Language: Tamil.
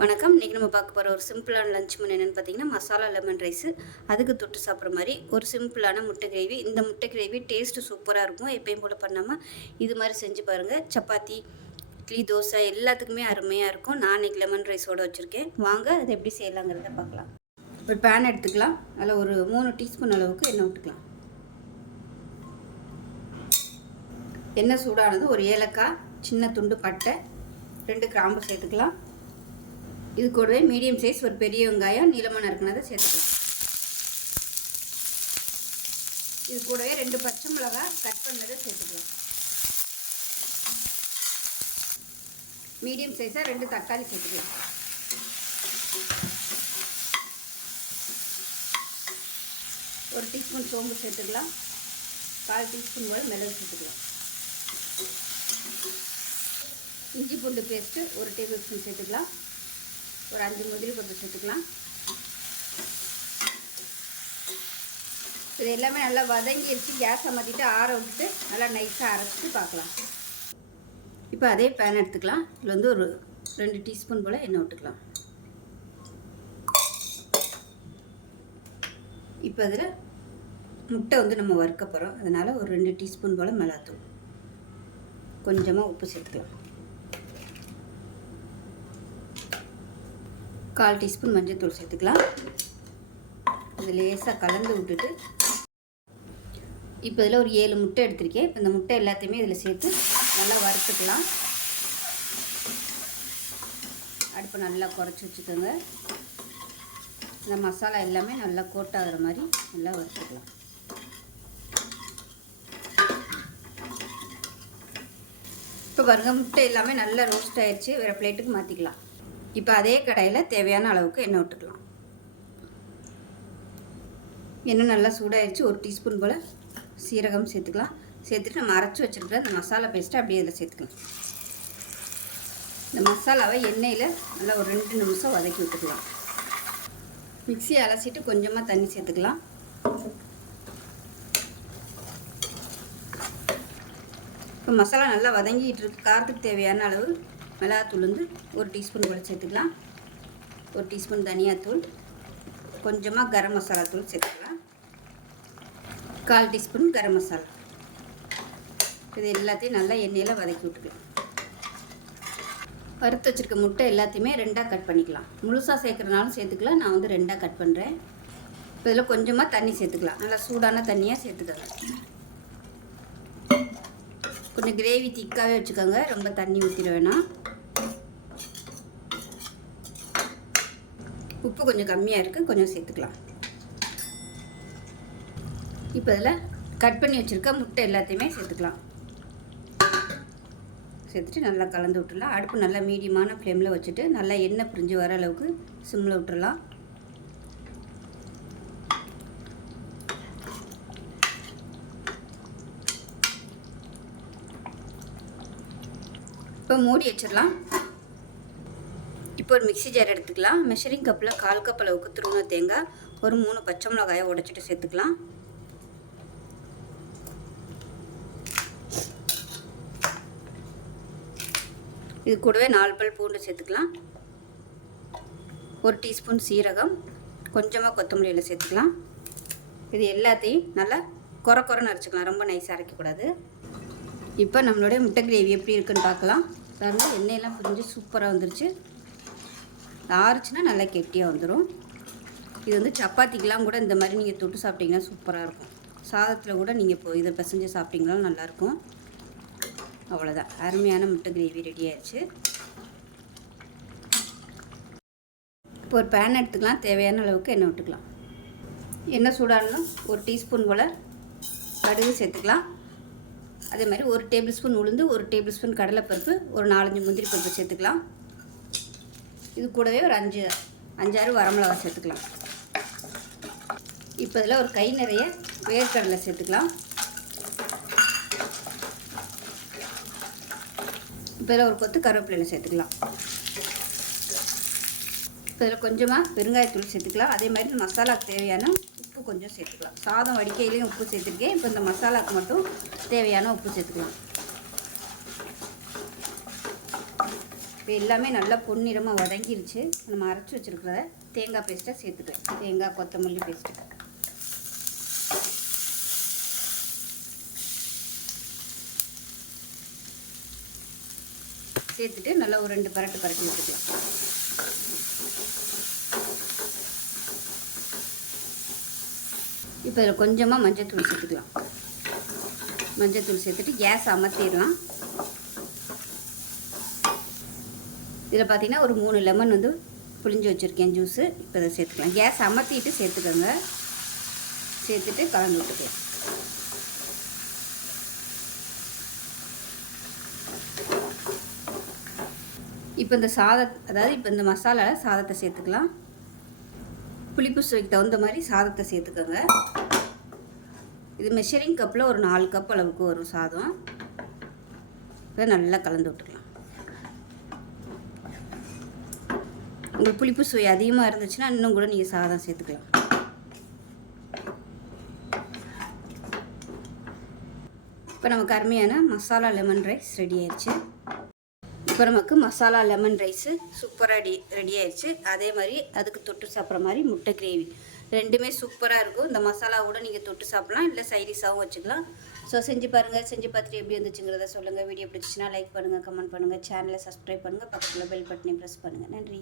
வணக்கம். இன்றைக்கி நம்ம பார்க்க போகிற ஒரு சிம்பிளான லஞ்ச் மணி என்னென்னு பார்த்தீங்கன்னா மசாலா லெமன் ரைஸு அதுக்கு தொட்டு சாப்பிட்ற மாதிரி ஒரு சிம்பிளான முட்டை கிரேவி. இந்த முட்டை கிரேவி டேஸ்ட்டு சூப்பராக இருக்கும். எப்பயும் போல் பண்ணாமல் இது மாதிரி செஞ்சு பாருங்கள் சப்பாத்தி இட்லி தோசை எல்லாத்துக்குமே அருமையாக இருக்கும். நான் இன்றைக்கி லெமன் ரைஸோடு வச்சுருக்கேன். வாங்க அதை எப்படி செய்யலாங்கிறத பார்க்கலாம். ஒரு பேன் எடுத்துக்கலாம். அதில் ஒரு மூணு டீஸ்பூன் அளவுக்கு எண்ணெய் விட்டுக்கலாம் எண்ணெய் சூடானது ஒரு ஏலக்காய் சின்ன துண்டு பட்டை ரெண்டு கிராம்பு சேர்த்துக்கலாம். இது கூடவே மீடியம் சைஸ் ஒரு பெரிய வெங்காயம் நீளமாக நறுக்கினதை சேர்த்துக்கலாம். இது கூடவே ரெண்டு பச்சை மிளகா கட் பண்ணதை சேர்த்துக்கலாம். மீடியம் சைஸாக ரெண்டு தக்காளி சேர்த்துக்கலாம். ஒரு டீஸ்பூன் சோம்பு சேர்த்துக்கலாம். கால் டீஸ்பூன் போல் மிளகு சேர்த்துக்கலாம். இஞ்சி பூண்டு பேஸ்ட்டு ஒரு டேபிள் ஸ்பூன் சேர்த்துக்கலாம். ஒரு அஞ்சு முந்திரி பருப்பு சேர்த்துக்கலாம். இது எல்லாமே நல்லா வதங்கிருச்சு. கேஸை மாற்றிட்டு ஆற விட்டுட்டு நல்லா நைஸாக அரைச்சிட்டு பார்க்கலாம். இப்போ அதே பேன் எடுத்துக்கலாம். இதில் வந்து ஒரு ரெண்டு டீஸ்பூன் போல் எண்ணெய் விட்டுக்கலாம். இப்போ அதில் முட்டை வந்து நம்ம வறுக்க போகிறோம் அதனால் ஒரு ரெண்டு டீஸ்பூன் போல் மிளகாத்தூள். கொஞ்சமாக உப்பு சேர்த்துக்கலாம். கால் டீஸ்பூன் மஞ்சள்தூள் சேர்த்துக்கலாம். இது லேசாக கலந்து விட்டுட்டு இப்போ இதில் ஒரு ஏழு முட்டை எடுத்திருக்கேன். இப்போ இந்த முட்டை எல்லாத்தையுமே இதில் சேர்த்து நல்லா வறுத்துக்கலாம். அடுப்பை நல்லா குறைச்சி வச்சுக்கோங்க. இந்த மசாலா எல்லாமே நல்லா கோட் ஆகிற மாதிரி நல்லா வறுத்துக்கலாம். இப்போ பாருங்கள் முட்டை எல்லாமே நல்லா ரோஸ்ட் ஆயிடுச்சு வேறு பிளேட்டுக்கு மாற்றிக்கலாம் இப்போ அதே கடையில் தேவையான அளவுக்கு எண்ணெய் விட்டுக்கலாம். எண்ணெய் நல்லா சூடாயிடுச்சு ஒரு டீஸ்பூன் போல் சீரகம் சேர்த்துக்கலாம். சேர்த்துட்டு நம்ம அரைச்சி வச்சுருக்கிற அந்த மசாலா பேஸ்ட்டை அப்படியே அதில் சேர்த்துக்கலாம். இந்த மசாலாவை எண்ணெயில் நல்லா ஒரு ரெண்டு நிமிஷம் வதக்கி விட்டுக்கலாம். மிக்சியை அலசிட்டு கொஞ்சமாக தண்ணி சேர்த்துக்கலாம். இப்போ மசாலா நல்லா வதங்கிட்டு இருக்கு. காரத்துக்கு தேவையான அளவு மிளகாத்தூள் வந்து ஒரு டீஸ்பூன் போல சேர்த்துக்கலாம். ஒரு டீஸ்பூன் தனியாத்தூள். கொஞ்சமாக கரம் மசாலா தூள் சேர்த்துக்கலாம். கால் டீஸ்பூன் கரம் மசாலா. இது எல்லாத்தையும் நல்லா எண்ணெயில் வதக்கி விட்டுக்கலாம். வறுத்து வச்சுருக்க முட்டை எல்லாத்தையுமே ரெண்டாக கட் பண்ணிக்கலாம். முழுசாக சேர்க்குறனாலும் சேர்த்துக்கலாம். நான் வந்து ரெண்டாக கட் பண்ணுறேன் இப்போ இதில் கொஞ்சமாக தண்ணி சேர்த்துக்கலாம். நல்லா சூடான தண்ணியாக சேர்த்துக்கலாம் கொஞ்சம் கிரேவி திக்காகவே வச்சுக்கோங்க. ரொம்ப தண்ணி ஊற்றிட வேணாம். உப்பு கொஞ்சம் கம்மியாக இருக்குது கொஞ்சம் சேர்த்துக்கலாம். இப்போ இதில் கட் பண்ணி வச்சுருக்க முட்டை எல்லாத்தையுமே சேர்த்துக்கலாம். சேர்த்துட்டு நல்லா கலந்து விட்டுடலாம். அடுப்பு நல்லா மீடியமான ஃப்ளேமில் வச்சுட்டு நல்லா எண்ணெய் பிரிஞ்சு வர அளவுக்கு சிம்மில் விட்டுடலாம். இப்போ மூடி வச்சிடலாம். இப்போ ஒரு மிக்ஸி ஜார் எடுத்துக்கலாம். மெஷரிங் கப்பில் கால் கப் அளவுக்கு துருவின தேங்காய் ஒரு மூணு பச்சை மிளகாயை உடைச்சிட்டு சேர்த்துக்கலாம். இது கூடவே நாலு பல் பூண்டு சேர்த்துக்கலாம். ஒரு டீஸ்பூன் சீரகம் கொஞ்சமாக கொத்தமல்லியில் சேர்த்துக்கலாம். இது எல்லாத்தையும் நல்லா குறை குறைன்னு அரைச்சிக்கலாம். ரொம்ப நைஸாக அரைக்கக்கூடாது. இப்போ நம்மளுடைய முட்டை கிரேவி எப்படி இருக்குன்னு பார்க்கலாம். பாருங்கள் எண்ணெயெல்லாம் புரிஞ்சு சூப்பராக வந்துருச்சு. ஆறுச்சுன்னா நல்லா கெட்டியாக வந்துடும் இது வந்து சப்பாத்திக்கெலாம் கூட இந்த மாதிரி நீங்கள் தொட்டு சாப்பிட்டீங்கன்னா சூப்பராக இருக்கும். சாதத்தில் கூட நீங்கள் இப்போ இதை பிசைஞ்சு சாப்பிட்டீங்கனாலும் நல்லாயிருக்கும். அவ்வளோதான் அருமையான முட்டை கிரேவி ரெடி ஆயிடுச்சு. இப்போ ஒரு பேன் எடுத்துக்கலாம். தேவையான அளவுக்கு எண்ணெய் விட்டுக்கலாம். எண்ணெய் சூடானதும் ஒரு டீஸ்பூன் போல் கடுகு சேர்த்துக்கலாம். அதே மாதிரி ஒரு டேபிள் ஸ்பூன் உளுந்து ஒரு டேபிள் ஸ்பூன் கடலைப்பருப்பு ஒரு நாலஞ்சு முந்திரி பருப்பு சேர்த்துக்கலாம். இது கூடவே ஒரு அஞ்சு அஞ்சாறு வரமிளகா சேர்த்துக்கலாம். இப்போ இதில் ஒரு கை நிறைய வேர்க்கடலை சேர்த்துக்கலாம். இப்போ இதில் ஒரு கொத்து கருவேப்பிலையில சேர்த்துக்கலாம். இப்போ இதில் கொஞ்சமாக பெருங்காயத்தூள் சேர்த்துக்கலாம். அதே மாதிரி மசாலாக்கு தேவையான உப்பு கொஞ்சம் சேர்த்துக்கலாம். சாதம் வடிக்கையிலையும் உப்பு சேர்த்துருக்கேன். இப்போ இந்த மசாலாவுக்கு மட்டும் தேவையான உப்பு சேர்த்துக்கலாம். இப்போ எல்லாமே நல்லா பொன்னிறமாக வதங்கிருச்சு. நம்ம அரைச்சி வச்சுருக்கிறத தேங்காய் பேஸ்ட்டை சேர்த்துக்கலாம். தேங்காய் கொத்தமல்லி பேஸ்ட்டு சேர்த்துட்டு நல்லா ஒரு ரெண்டு பரட்டு பரட்டி விட்டுக்கலாம். இப்போ இதில் கொஞ்சமாக மஞ்சத்தூள் சேர்த்துக்கலாம். மஞ்சத்தூள் சேர்த்துட்டு கேஸ் அமர்த்திடலாம். இதில் பார்த்தீங்கன்னா ஒரு மூணு லெமன் வந்து புளிஞ்சு வச்சுருக்கேன் ஜூஸு. இப்போ இதை சேர்த்துக்கலாம். கேஸ் அமர்த்திட்டு சேர்த்துக்கோங்க. சேர்த்துட்டு கலந்து விட்டுக்கலாம். இப்போ இந்த சாத அதாவது இப்போ இந்த மசாலாவில் சாதத்தை சேர்த்துக்கலாம். புளிப்பு சுவைக்கு தகுந்த மாதிரி சாதத்தை சேர்த்துக்கோங்க. இது மெஷரிங் கப்பில் ஒரு நாலு கப் அளவுக்கு வரும் சாதம். இப்போ நல்லா கலந்து விட்டுக்கலாம். உங்களுக்கு புளிப்பு சுவை அதிகமாக இருந்துச்சுன்னா இன்னும் கூட நீங்கள் சாதம் சேர்த்துக்கலாம். இப்போ நமக்கு அருமையான மசாலா லெமன் ரைஸ் ரெடி ஆயிடுச்சு இப்போ நமக்கு மசாலா லெமன் ரைஸு சூப்பராக ரெடி ரெடி ஆயிடுச்சு அதே மாதிரி அதுக்கு தொட்டு சாப்பிட்ற மாதிரி முட்டை கிரேவி. ரெண்டுமே சூப்பராக இருக்கும். இந்த மசாலா கூட நீங்கள் தொட்டு சாப்பிட்லாம். இல்லை சைடிஷாகவும் வச்சுக்கலாம். ஸோ செஞ்சு பாருங்கள் செஞ்சு பார்த்துட்டு எப்படி வந்துச்சுங்கிறத சொல்லுங்கள் வீடியோ பிடிச்சிச்சின்னா லைக் பண்ணுங்கள் கமெண்ட் பண்ணுங்கள் சேனலை சப்ஸ்கிரைப் பண்ணுங்கள் பக்கத்தில் பெல் பட்டனை ப்ரெஸ் பண்ணுங்கள் நன்றி.